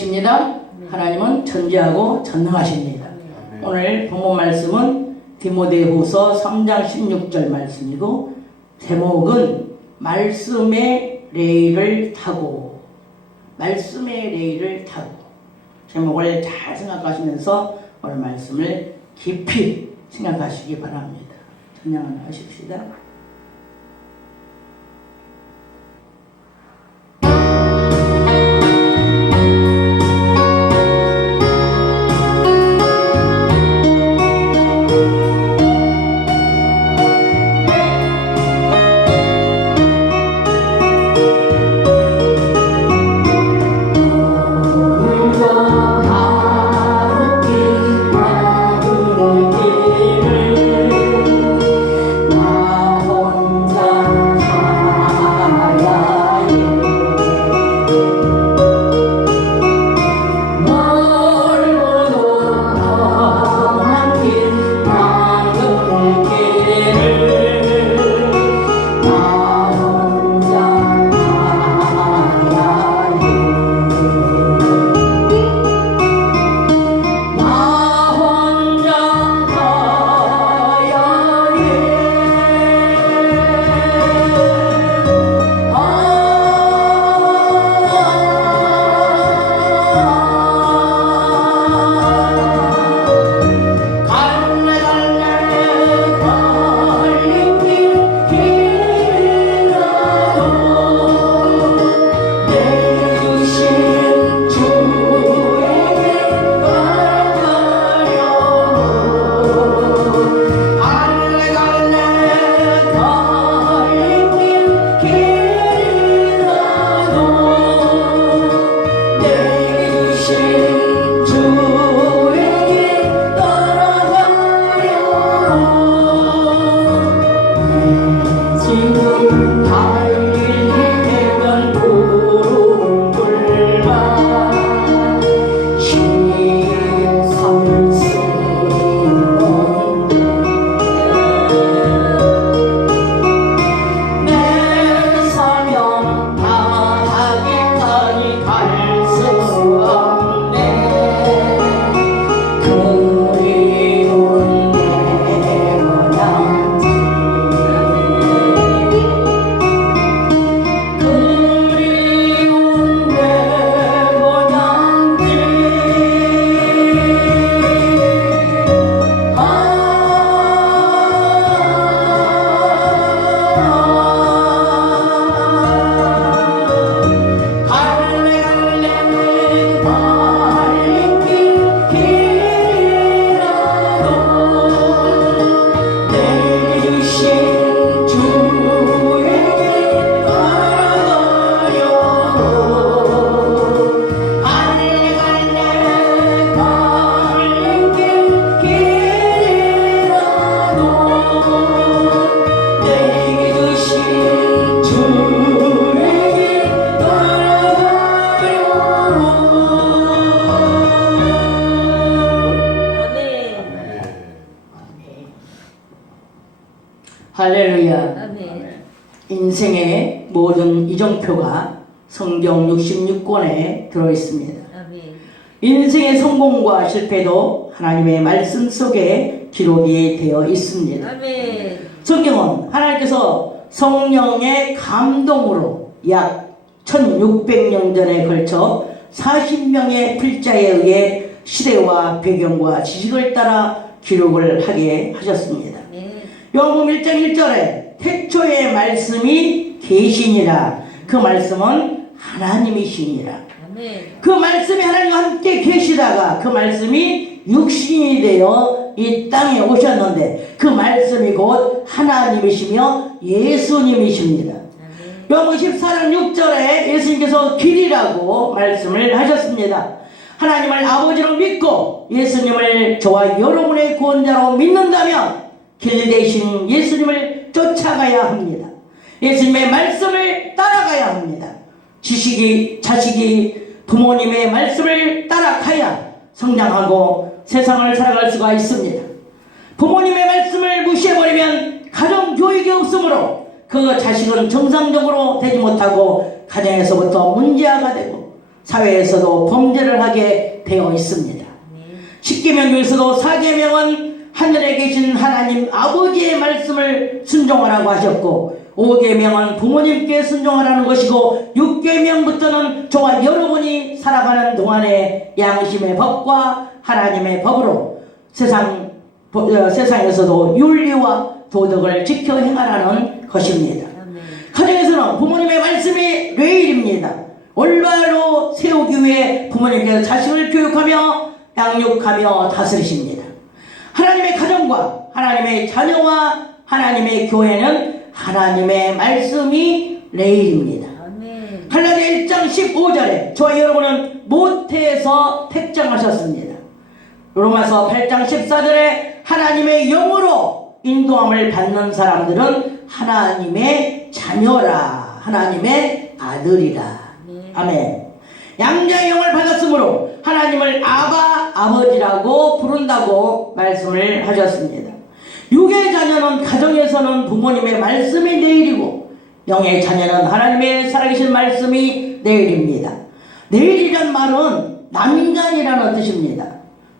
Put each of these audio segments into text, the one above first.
십니다. 하나님은 전지하고 전능하십니다. 오늘 본문 말씀은 디모데후서 3장 16절 말씀이고, 제목은 말씀의 레일을 타고, 말씀의 레일을 타고. 제목을 잘 생각하시면서 오늘 말씀을 깊이 생각하시기 바랍니다. 찬양을 하십시다. 할렐루야. 아멘. 인생의 모든 이정표가 성경 66권에 들어있습니다. 아멘. 인생의 성공과 실패도 하나님의 말씀 속에 기록이 되어 있습니다. 아멘. 성경은 하나님께서 성령의 감동으로 약 1600년 전에 걸쳐 40명의 필자에 의해 시대와 배경과 지식을 따라 기록을 하게 하셨습니다. 요한복음 1장 1절에 태초의 말씀이 계시니라. 그 말씀은 하나님이시니라. 그 말씀이 하나님과 함께 계시다가 그 말씀이 육신이 되어 이 땅에 오셨는데 그 말씀이 곧 하나님이시며 예수님이십니다. 요한복음 14장 6절에 예수님께서 길이라고 말씀을 하셨습니다. 하나님을 아버지로 믿고 예수님을 저와 여러분의 구원자로 믿는다면 길 대신 예수님을 쫓아가야 합니다. 예수님의 말씀을 따라가야 합니다. 자식이 부모님의 말씀을 따라가야 성장하고 세상을 살아갈 수가 있습니다. 부모님의 말씀을 무시해버리면 가정교육이 없으므로 그 자식은 정상적으로 되지 못하고 가정에서부터 문제아가 되고 사회에서도 범죄를 있습니다. 십계명 중에서도 사계명은 하늘에 계신 하나님 아버지의 말씀을 순종하라고 하셨고, 5계명은 부모님께 순종하라는 것이고, 6계명부터는 저와 여러분이 살아가는 동안의 양심의 법과 하나님의 법으로 세상에서도 윤리와 도덕을 지켜 행하라는 것입니다. 가정에서는 부모님의 말씀이 레일입니다. 올바로 세우기 위해 부모님께서 자식을 교육하며 양육하며 다스리십니다. 하나님의 가정과 하나님의 자녀와 하나님의 교회는 하나님의 말씀이 레일입니다. 갈라디아 1장 15절에 저와 여러분은 모태에서 택정하셨습니다. 로마서 8장 14절에 하나님의 영으로 인도함을 받는 사람들은 하나님의 자녀라, 하나님의 아들이라. 아멘. 양자의 영을 받았으므로 하나님을 아버지라고 부른다고 말씀을 하셨습니다. 육의 자녀는 가정에서는 부모님의 말씀이 내일이고, 영의 자녀는 하나님의 살아계신 말씀이 내일입니다. 내일이란 말은 난간이라는 뜻입니다.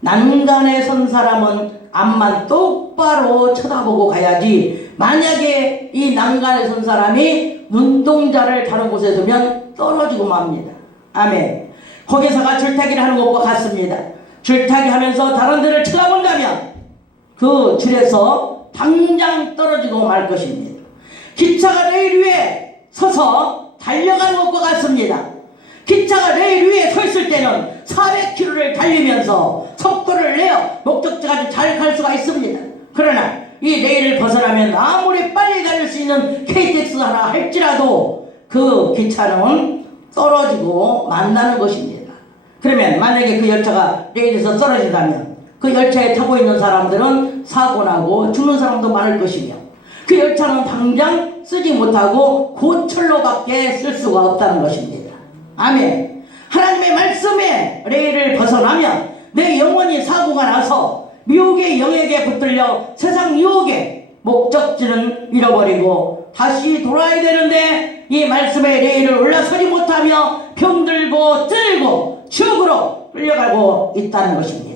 난간에 선 사람은 앞만 똑바로 쳐다보고 가야지, 만약에 이 난간에 선 사람이 눈동자를 다른 곳에 두면 떨어지고 맙니다. 아멘. 거기서가 줄타기를 하는 것과 같습니다. 줄타기 하면서 다른 데를 쳐다본다면 그 줄에서 당장 떨어지고 말 것입니다. 기차가 레일 위에 서서 달려가는 것과 같습니다. 기차가 레일 위에 서 있을 때는 400km를 달리면서 속도를 내어 목적지까지 잘 갈 수가 있습니다. 그러나 이 레일을 벗어나면 아무리 빨리 달릴 수 있는 KTX 하나 할지라도 그 기차는 떨어지고 만나는 것입니다. 그러면 만약에 그 열차가 레일에서 떨어진다면 그 열차에 타고 있는 사람들은 사고나고 죽는 사람도 많을 것이며, 그 열차는 당장 쓰지 못하고 고철로밖에 쓸 수가 없다는 것입니다. 아멘. 하나님의 말씀에 레일을 벗어나면 내 영혼이 사고가 나서 미혹의 영에게 붙들려 세상 유혹에 목적지는 잃어버리고 다시 돌아야 되는데, 이 말씀의 레일을 올라서지 못하며 병들고 뜰고 지옥으로 끌려가고 있다는 것입니다.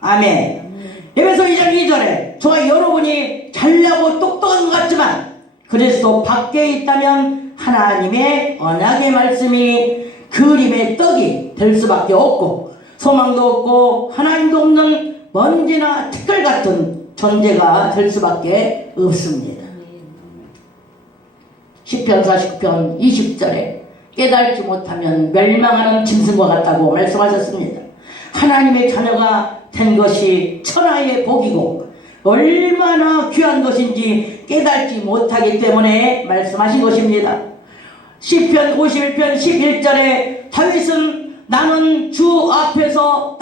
아멘. 에베소 2장 2절에 저와 여러분이 잘나고 똑똑한 것 같지만 그리스도 밖에 있다면 하나님의 언약의 말씀이 그림의 떡이 될 수밖에 없고, 소망도 없고 하나님도 없는 먼지나 티끌 같은 존재가 될 수밖에 없습니다. 시편 49편 20절에 깨달지 못하면 멸망하는 짐승과 같다고 말씀하셨습니다. 하나님의 자녀가 된 것이 천하의 복이고 얼마나 귀한 것인지 깨달지 못하기 때문에 말씀하신 것입니다. 시편 51편 11절에 다윗은 나를 주 앞에서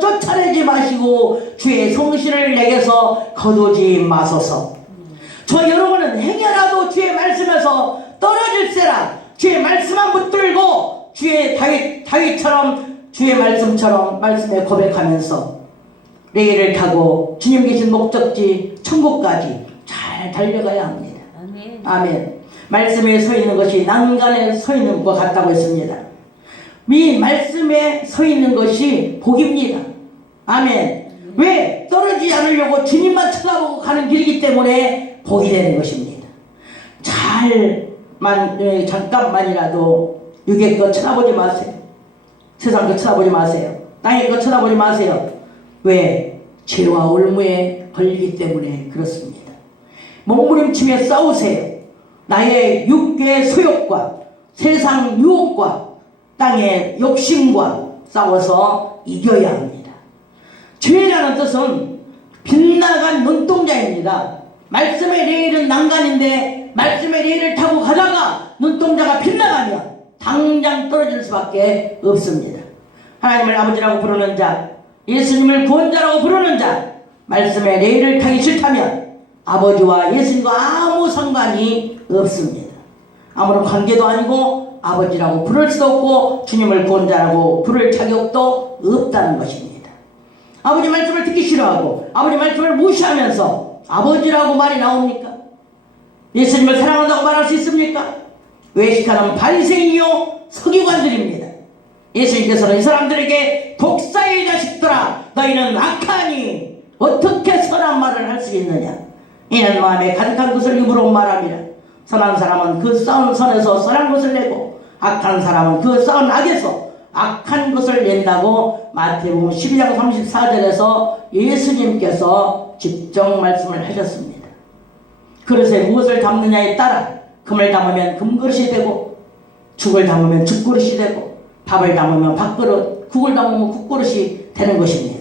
쫓아내지 마시고 주의 성신을 내게서 거두지 마소서. 저 여러분은 행여라도 주의 말씀에서 떨어질세라 주의 말씀만 붙들고 다윗처럼 주의 말씀처럼 말씀에 고백하면서 레일을 타고 주님 계신 목적지 천국까지 잘 달려가야 합니다. 아멘. 아멘. 말씀에 서 있는 것이 난간에 서 있는 것과 같다고 했습니다. 이 말씀에 서 있는 것이 복입니다. 아멘. 왜? 떨어지지 않으려고 주님만 쳐다보고 가는 길이기 때문에 복이 되는 것입니다. 잠깐만이라도 육의 것 쳐다보지 마세요. 세상 것 쳐다보지 마세요. 땅의 것 쳐다보지 마세요. 왜? 죄와 올무에 걸리기 때문에 그렇습니다. 몸부림치며 싸우세요. 나의 육의 소욕과 세상 유혹과 땅의 욕심과 싸워서 이겨야 합니다. 죄라는 뜻은 빗나간 눈동자입니다. 말씀의 레일은 난간인데 말씀의 레일을 타고 가다가 눈동자가 빗나가면 당장 떨어질 수밖에 없습니다. 하나님을 아버지라고 부르는 자, 예수님을 구원자라고 부르는 자, 말씀의 레일을 타기 싫다면 아버지와 예수님과 아무 상관이 없습니다. 아무런 관계도 아니고 아버지라고 부를 수도 없고 주님을 구원자라고 부를 자격도 없다는 것입니다. 아버지 말씀을 듣기 싫어하고 아버지 말씀을 무시하면서 아버지라고 말이 나옵니까? 예수님을 사랑한다고 말할 수 있습니까? 외식하는 바리새인이요 서기관들입니다. 예수님께서는 이 사람들에게 너희는 악하니 어떻게 선한 말을 할 수 있느냐. 이는 마음에 가득한 것을 입으로 말함이라. 선한 사람은 그 쌓은 선에서 선한 것을 내고 악한 사람은 그 쌓은 악에서 악한 것을 낸다고 마태복음 12장 34절에서 예수님께서 직접 말씀을 하셨습니다. 그릇에 무엇을 담느냐에 따라 금을 담으면 금그릇이 되고 죽을 담으면 죽그릇이 되고 밥을 담으면 밥그릇, 국을 담으면 국그릇이 되는 것입니다.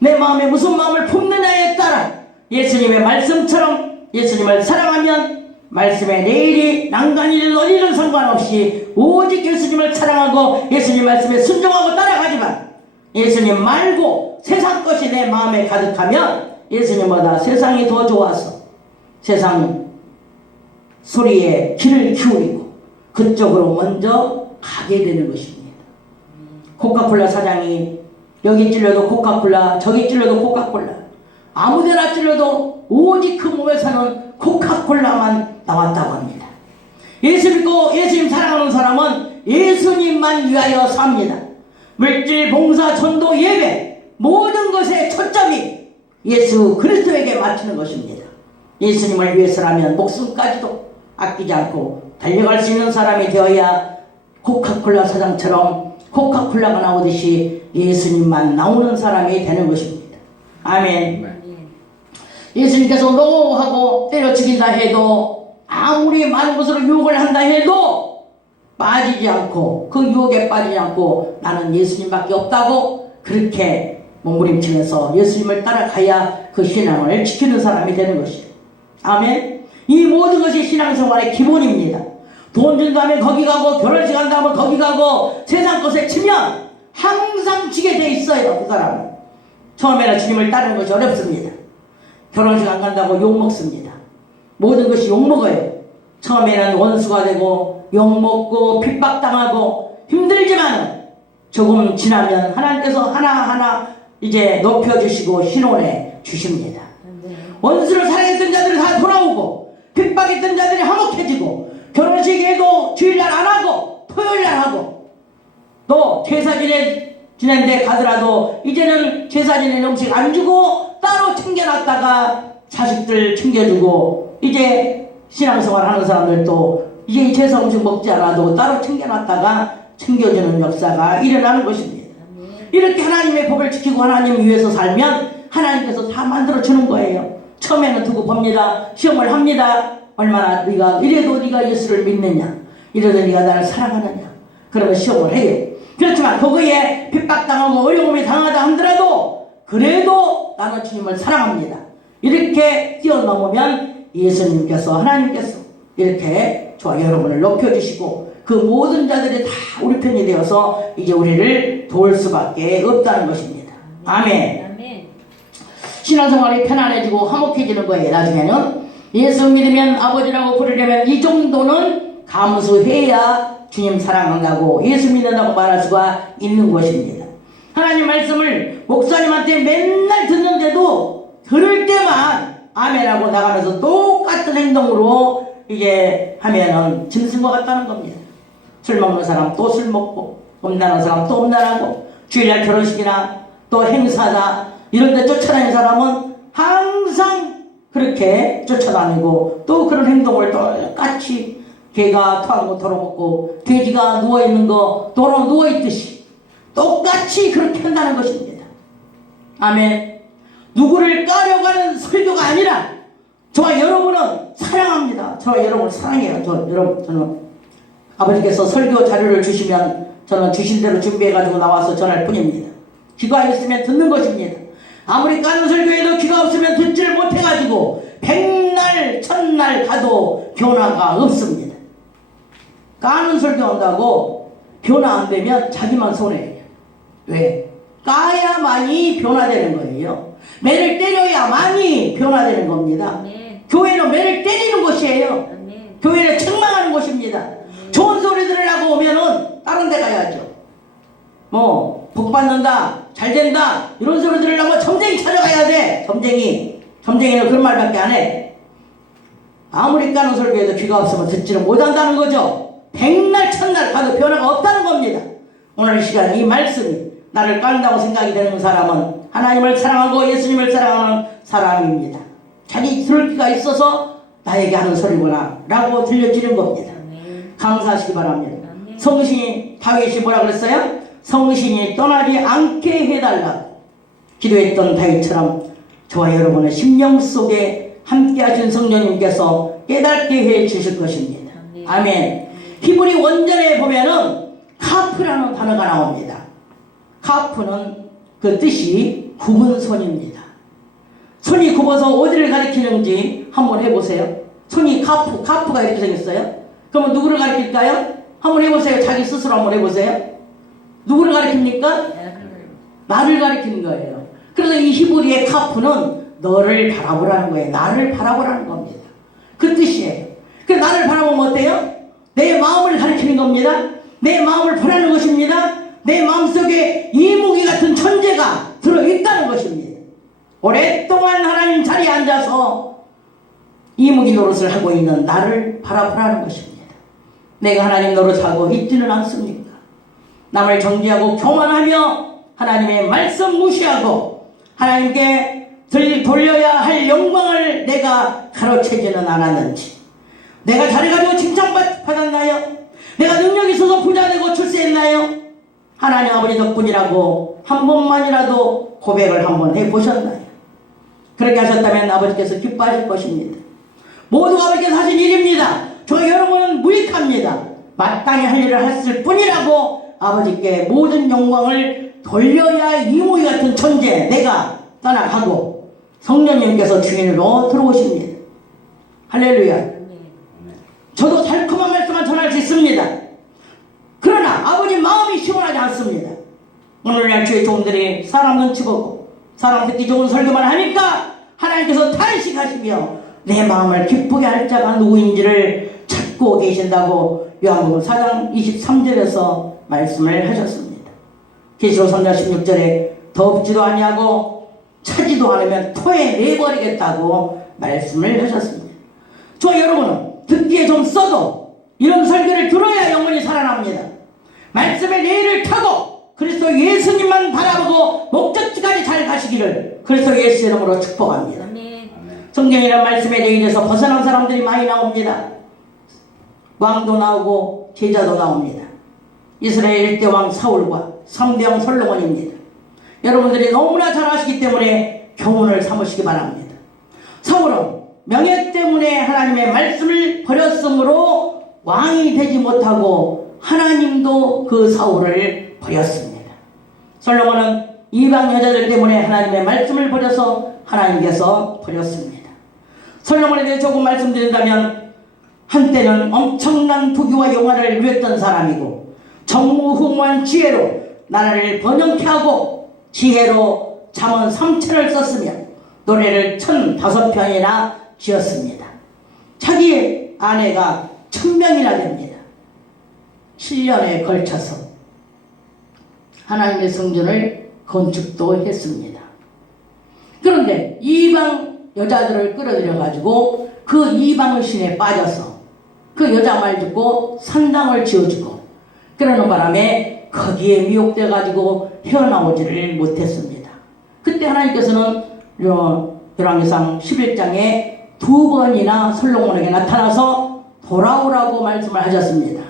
내 마음에 무슨 마음을 품느냐에 따라 예수님의 말씀처럼 예수님을 사랑하면 말씀에 내일이 난간이든 어디든 상관없이 오직 예수님을 사랑하고 예수님 말씀에 순종하고 따라가지만 예수님 말고 세상 것이 내 마음에 가득하면 예수님보다 세상이 더 좋아서 세상 소리에 귀를 기울이고 그쪽으로 먼저 가게 되는 것입니다. 코카콜라 사장이 여기 찔려도 코카콜라, 저기 찔려도 코카콜라, 아무데나 찔려도 오직 그 몸에 사는 코카콜라만 나왔다고 합니다. 예수 믿고 예수님 사랑하는 사람은 예수님만 위하여 삽니다. 물질, 봉사, 전도, 예배 모든 것의 초점이 예수 그리스도에게 맞추는 것입니다. 예수님을 위해서라면 목숨까지도 아끼지 않고 달려갈 수 있는 사람이 되어야 코카콜라 사장처럼 코카콜라가 나오듯이 예수님만 나오는 사람이 되는 것입니다. 아멘. 예수님께서 노하고 때려 죽인다 해도 아무리 많은 것으로 유혹을 한다 해도 빠지지 않고 그 유혹에 빠지지 않고 나는 예수님밖에 없다고 그렇게 몸부림치면서 예수님을 따라가야 그 신앙을 지키는 사람이 되는 것이에요. 아멘. 이 모든 것이 신앙생활의 기본입니다. 돈 준다면 거기 가고 결혼식 한다면 거기 가고 세상 것에 치면 항상 지게 돼 있어요. 그 사람은 처음에는 주님을 따르는 것이 어렵습니다. 결혼식 안 간다고 욕먹습니다. 모든 것이 욕먹어요. 처음에는 원수가 되고 욕먹고 핍박당하고 힘들지만 조금 지나면 하나님께서 하나하나 이제 높여주시고 신원해 주십니다. 원수를 사랑했던 자들이 다 돌아오고 핍박했던 자들이 화목해지고 결혼식에도 주일날 안 하고 토요일날 하고 또 제사 지낸 데 가더라도 이제는 제사 지낸 음식 안 주고 따로 챙겨놨다가 자식들 챙겨주고 이제 신앙생활 하는 사람들도 이제 제사 음식 먹지 않아도 따로 챙겨놨다가 챙겨주는 역사가 일어나는 것입니다. 이렇게 하나님의 법을 지키고 하나님 위해서 살면 하나님께서 다 만들어주는 거예요. 처음에는 두고 봅니다. 시험을 합니다. 얼마나 네가 이래도 네가 예수를 믿느냐, 이래도 네가 나를 사랑하느냐, 그러면 시험을 해요. 그렇지만 거기에 핍박당하고 어려움이 당하다 하더라도 그래도 나는 주님을 사랑합니다. 이렇게 뛰어넘으면 예수님께서 하나님께서 이렇게 저와 여러분을 높여주시고 그 모든 자들이 다 우리 편이 되어서 이제 우리를 도울 수밖에 없다는 것입니다. 아멘. 신앙생활이 편안해지고 화목해지는 거예요. 나중에는 예수 믿으면 아버지라고 부르려면 이 정도는 감수해야 주님 사랑한다고 예수 믿는다고 말할 수가 있는 것입니다. 하나님 말씀을 목사님한테 맨날 듣는데도 들을 때만 아멘하고 나가면서 똑같은 행동으로 이제 하면은 짐승 것 같다는 겁니다. 술 먹는 사람 또 술 먹고 음란하는 사람 또 음란하고 주일날 결혼식이나 또 행사다 이런 데 쫓아다니는 사람은 항상 그렇게 쫓아다니고 또 그런 행동을 똑같이 개가 토한 거 덜어먹고 돼지가 누워있는 거 도로 누워있듯이 똑같이 그렇게 한다는 것입니다. 아멘. 누구를 까려가는 설교가 아니라 저와 여러분은 사랑합니다. 저와 여러분을 사랑해요. 저는 아버지께서 설교 자료를 주시면 저는 주신 대로 준비해가지고 나와서 전할 뿐입니다. 귀가 있으면 듣는 것입니다. 아무리 까는 설교에도 귀가 없으면 듣지를 못해가지고 백날 천날 가도 변화가 없습니다. 까는 설교한다고 변화 안 되면 자기만 손해예요. 왜? 까야만이 변화되는 거예요. 매를 때려야만이 변화되는 겁니다. 아멘. 교회는 매를 때리는 곳이에요. 아멘. 교회는 책망하는 곳입니다. 아멘. 좋은 소리 들으려고 오면은 다른 데 가야죠. 뭐 복 받는다, 잘 된다 이런 소리 들으려면 점쟁이 찾아가야 돼. 점쟁이는 그런 말밖에 안 해. 아무리 까는 설교에도 귀가 없으면 듣지를 못한다는 거죠. 백날 천날 가도 변화가 없다는 겁니다. 오늘 이 시간 이 말씀이 나를 깐다고 생각이 되는 사람은 하나님을 사랑하고 예수님을 사랑하는 사람입니다. 자기 들을 기가 있어서 나에게 하는 소리구나 라고 들려지는 겁니다. 감사하시기 바랍니다. 성신이, 다윗이 뭐라 그랬어요? 성신이 떠나지 않게 해달라 기도했던 다윗처럼 저와 여러분의 심령 속에 함께 하신 성령님께서 깨닫게 해 주실 것입니다. 아멘. 히브리 원전에 보면은 카프라는 단어가 나옵니다. 카프는 그 뜻이 굽은 손입니다. 손이 굽어서 어디를 가리키는지 한번 해보세요. 손이 카프가 이렇게 생겼어요. 그러면 누구를 가리킬까요? 한번 해보세요. 자기 스스로 한번 해보세요. 누구를 가리킵니까? 나를 가리키는 거예요. 그래서 이 히브리의 카프는 너를 바라보라는 거예요. 나를 바라보라는 겁니다. 그 뜻이에요. 그래서 나를 바라보면 어때요? 내 마음을 가리키는 겁니다. 내 마음을 보라는 것입니다. 내 마음속에 이무기 같은 천재가 들어있다는 것입니다. 오랫동안 하나님 자리에 앉아서 이무기 노릇을 하고 있는 나를 바라보라는 것입니다. 내가 하나님 노릇하고 있지는 않습니까? 남을 정죄하고 교만하며 하나님의 말씀 무시하고 하나님께 돌려야 할 영광을 내가 가로채지는 않았는지, 내가 잘해가지고 칭찬받았나요? 내가 능력이 있어서 부자되고 출세했나요? 하나님 아버지 덕분이라고 한 번만이라도 고백을 한번 해보셨나요? 그렇게 하셨다면 아버지께서 기뻐하실 것입니다. 모두가 아버지께서 하신 일입니다. 저 여러분은 무익합니다. 마땅히 할 일을 했을 뿐이라고 아버지께 모든 영광을 돌려야 이무기 같은 천재 내가 떠나가고 성령님께서 주인으로 들어오십니다. 할렐루야. 저도 달콤한 말씀만 전할 수 있습니다. 그러나 아버지 마음이 시원하지 않습니다. 오늘날 주의 종들이 사람 눈치 보고 사람 듣기 좋은 설교만 하니까 하나님께서 탄식하시며 내 마음을 기쁘게 할 자가 누구인지를 찾고 계신다고 요한복음 4장 23절에서 말씀을 하셨습니다. 계시록 3장 16절에 덥지도 아니하고 차지도 않으면 토에 내버리겠다고 말씀을 하셨습니다. 저 여러분은 듣기에 좀 써도 이런 설교를 들어야 영혼이 살아납니다. 말씀의 레일을 타고 그리스도 예수님만 바라보고 목적지까지 잘 가시기를 그리스도 예수 이름으로 축복합니다. 성경이란 말씀의 레일에서 벗어난 사람들이 많이 나옵니다. 왕도 나오고 제자도 나옵니다. 이스라엘 1대 왕 사울과 3대 왕 솔로몬입니다. 여러분들이 너무나 잘 아시기 때문에 교훈을 삼으시기 바랍니다. 사울은 명예 때문에 하나님의 말씀을 버렸으므로 왕이 되지 못하고 하나님도 그 사울을 버렸습니다. 솔로몬은 이방 여자들 때문에 하나님의 말씀을 버려서 하나님께서 버렸습니다. 솔로몬에 대해 조금 말씀드린다면 한때는 엄청난 부귀와 영화를 누렸던 사람이고 전무후무한 지혜로 나라를 번영케 하고 지혜로 잠언 3천을 썼으며 노래를 1005편이나 지었습니다. 자기의 아내가 1000명이나 됩니다. 7년에 걸쳐서 하나님의 성전을 건축도 했습니다. 그런데 이방 여자들을 끌어들여가지고 그 이방의 신에 빠져서 그 여자 말 듣고 산당을 지어주고 그러는 바람에 거기에 미혹돼가지고 헤어나오지를 못했습니다. 그때 하나님께서는 열왕기상 11장에 2번이나 솔로몬에게 나타나서 돌아오라고 말씀을 하셨습니다.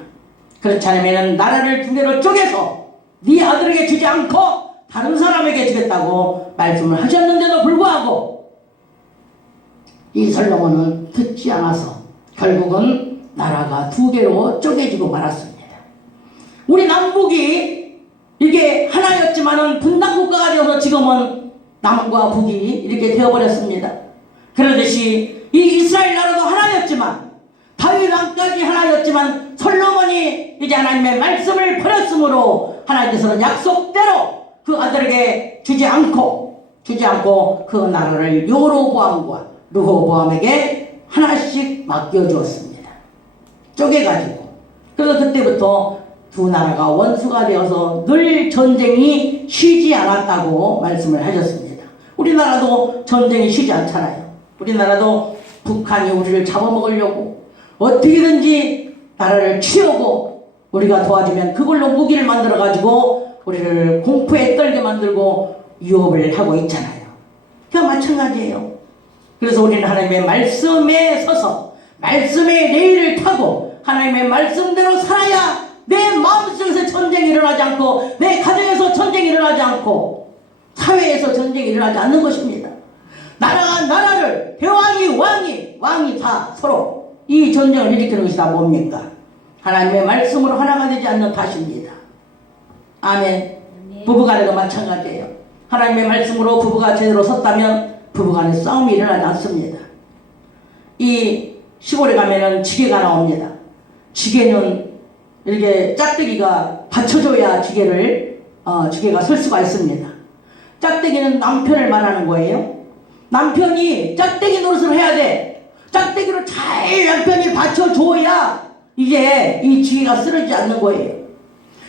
그렇지 않으면 나라를 2개로 쪼개서 네 아들에게 주지 않고 다른 사람에게 주겠다고 말씀을 하셨는데도 불구하고 이 솔로몬은 듣지 않아서 결국은 나라가 2개로 쪼개지고 말았습니다. 우리 남북이 이게 하나였지만은 분단국가가 되어서 지금은 남과 북이 이렇게 되어버렸습니다. 그러듯이 이 이스라엘 나라도 하나였지만 다윗 왕까지 하나였지만 솔로몬이 이제 하나님의 말씀을 버렸으므로 하나님께서는 약속대로 그 아들에게 주지 않고 그 나라를 여로보암과 르호보암에게 하나씩 맡겨주었습니다. 쪼개가지고. 그래서 그때부터 두 나라가 원수가 되어서 늘 전쟁이 쉬지 않았다고 말씀을 하셨습니다. 우리나라도 전쟁이 쉬지 않잖아요. 우리나라도 북한이 우리를 잡아먹으려고 어떻게든지 나라를 치우고 우리가 도와주면 그걸로 무기를 만들어가지고 우리를 공포에 떨게 만들고 유혹을 하고 있잖아요. 그와 마찬가지예요. 그래서 우리는 하나님의 말씀에 서서 말씀의 레일을 타고 하나님의 말씀대로 살아야 내 마음속에서 전쟁이 일어나지 않고 내 가정에서 전쟁이 일어나지 않고 사회에서 전쟁이 일어나지 않는 것입니다. 나라가 나라를 왕이 다 서로 이 전쟁을 일으키는 것이 다 뭡니까? 하나님의 말씀으로 하나가 되지 않는 탓입니다. 아멘. 부부간에도 마찬가지예요. 하나님의 말씀으로 부부가 제대로 섰다면 부부간에 싸움이 일어나지 않습니다. 이 시골에 가면은 지게가 나옵니다. 지게는 이렇게 짝대기가 받쳐줘야 지게가 설 수가 있습니다. 짝대기는 남편을 말하는 거예요. 남편이 짝대기 노릇을 해야 돼. 짝대기로 잘 남편이 받쳐줘야 이게 이 지게가 쓰러지지 않는 거예요.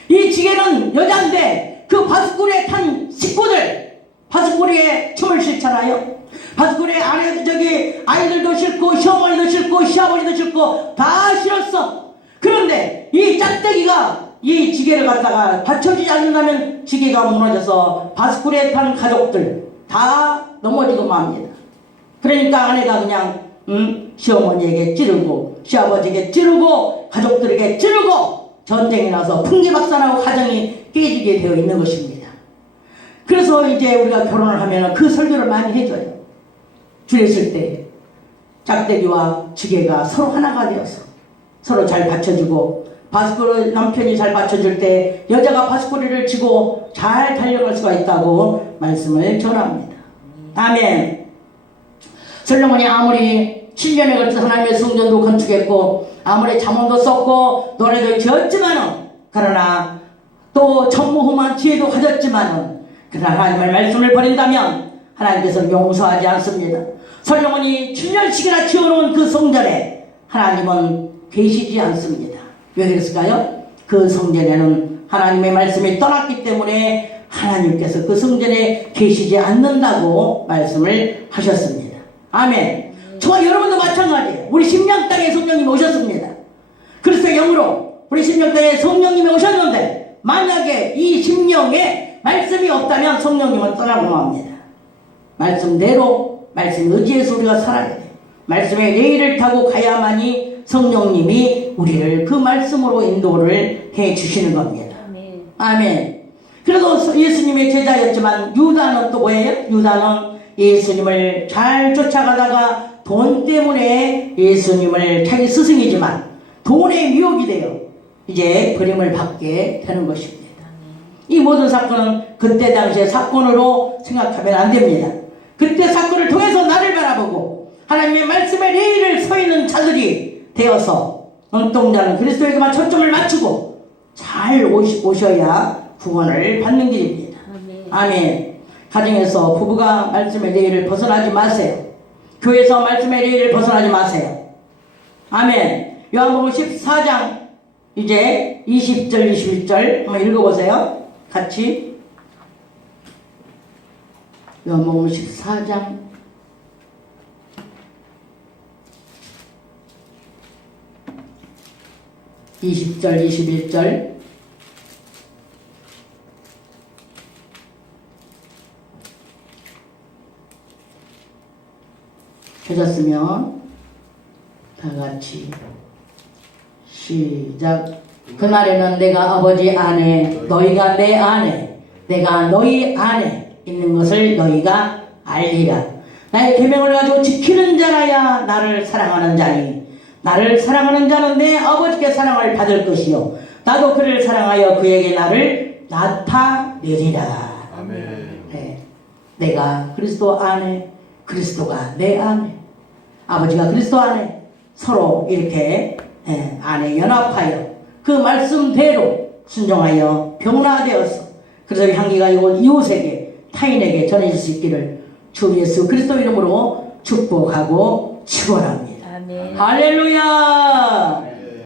이 지게는 여자인데 그 바스코리에 탄 식구들, 바스코리에 춤을 싫잖아요. 바스코리에 아이들도 싫고 시어머니도 싫고 시아버지도 싫고 다 싫었어. 그런데 이 짝대기가 이 지게를 갖다가 받쳐주지 않는다면 지게가 무너져서 바스코리에 탄 가족들 다 넘어지고 맙니다. 그러니까 아내가 그냥 시어머니에게 찌르고 시아버지에게 찌르고 가족들에게 찌르고 전쟁이 나서 풍기박산하고 가정이 깨지게 되어 있는 것입니다. 그래서 이제 우리가 결혼을 하면 그 설교를 많이 해줘요. 줄였을 때 짝대기와 지게가 서로 하나가 되어서 서로 잘 받쳐주고 바스코리 남편이 잘 받쳐줄 때 여자가 바스코리를 쥐고 잘 달려갈 수가 있다고 말씀을 전합니다. 아멘. 솔로몬이 아무리 7년에 걸쳐 하나님의 성전도 건축했고 아무리 잠언도 썼고 노래도 지었지만은 그러나 또 전무후무한 지혜도 가졌지만은 그러나 하나님의 말씀을 버린다면 하나님께서는 용서하지 않습니다. 솔로몬이 7년씩이나 지어놓은 그 성전에 하나님은 계시지 않습니다. 왜 그랬을까요? 그 성전에는 하나님의 말씀이 떠났기 때문에 하나님께서 그 성전에 계시지 않는다고 말씀을 하셨습니다. 아멘. 저와 여러분도 마찬가지예요. 우리 심령 땅에 성령님이 오셨습니다. 그리스도의 영으로 우리 심령 땅에 성령님이 오셨는데 만약에 이 심령에 말씀이 없다면 성령님은 떠나고 맙니다. 말씀대로 말씀 의지해서 우리가 살아야 돼요. 말씀의 레일을 타고 가야만이 성령님이 우리를 그 말씀으로 인도를 해 주시는 겁니다. 아멘. 아멘. 그래도 예수님의 제자였지만 유다는 또 뭐예요? 유다는 예수님을 잘 쫓아가다가 돈 때문에 예수님을 자기 스승이지만 돈의 미혹이 되어 이제 버림을 받게 되는 것입니다. 이 모든 사건은 그때 당시의 사건으로 생각하면 안 됩니다. 그때 사건을 통해서 나를 바라보고 하나님의 말씀의 레일을 서 있는 자들이 되어서 눈동자는 그리스도에게만 초점을 맞추고 잘 오셔야 구원을 받는 길입니다. 아멘. 가정에서 부부가 말씀의 레일을 벗어나지 마세요. 교회에서 말씀의 레일을 벗어나지 마세요. 아멘. 요한복음 14장 이제 20절 21절 한번 읽어보세요. 같이. 요한복음 14장 20절 21절 되셨으면 다같이 시작. 그날에는 내가 아버지 안에 너희가 내 안에 내가 너희 안에 있는 것을 너희가 알리라. 나의 계명을 가지고 지키는 자라야 나를 사랑하는 자니 나를 사랑하는 자는 내 아버지께 사랑을 받을 것이요 나도 그를 사랑하여 그에게 나를 나타내리라. 아멘. 네. 내가 그리스도 안에 그리스도가 내 안에 아버지가 그리스도 안에 서로 이렇게 안에 연합하여 그 말씀대로 순종하여 병나되어서 그래서 향기가 이웃에게 타인에게 전해질 수 있기를 주 예수 그리스도 이름으로 축복하고 축원합니다. 아멘. 할렐루야.